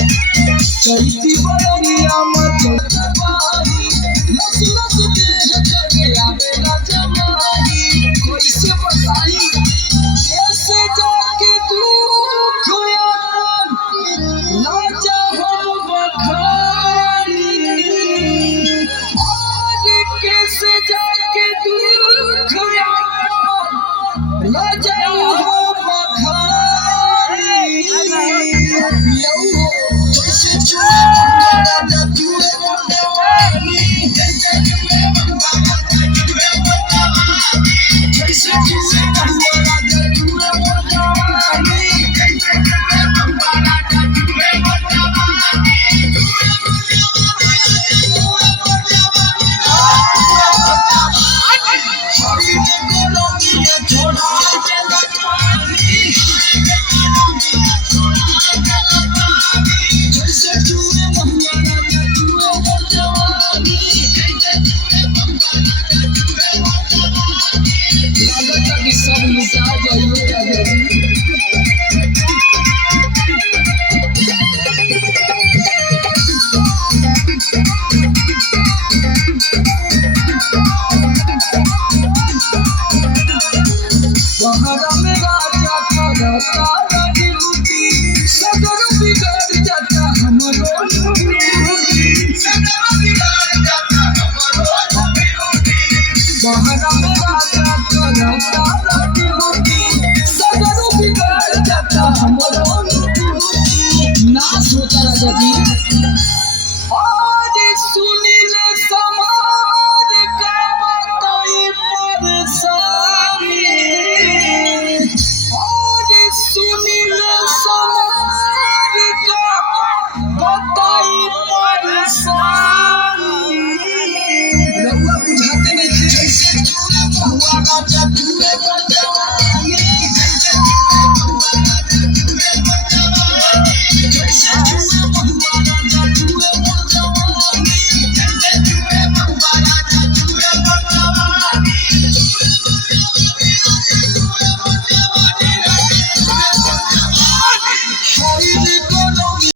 चलती बरिया मत जवानी लस लस देह करे आवेला जवानी कैसे बताई कैसे जाके तू खुयान ना चाहो बखानी आज कैसे जाके तू खुयान ना चाहो बखानी सब लुटा जाइए सहारा में राजा का राजा ड्यूटी सदर बिगड़ जाता हमरो सदर बिगड़ जाता हमरो सहारा में राजा का राजा ड्यूटी सदर बिगड़ जाता हमरो ना सोचा राजा जी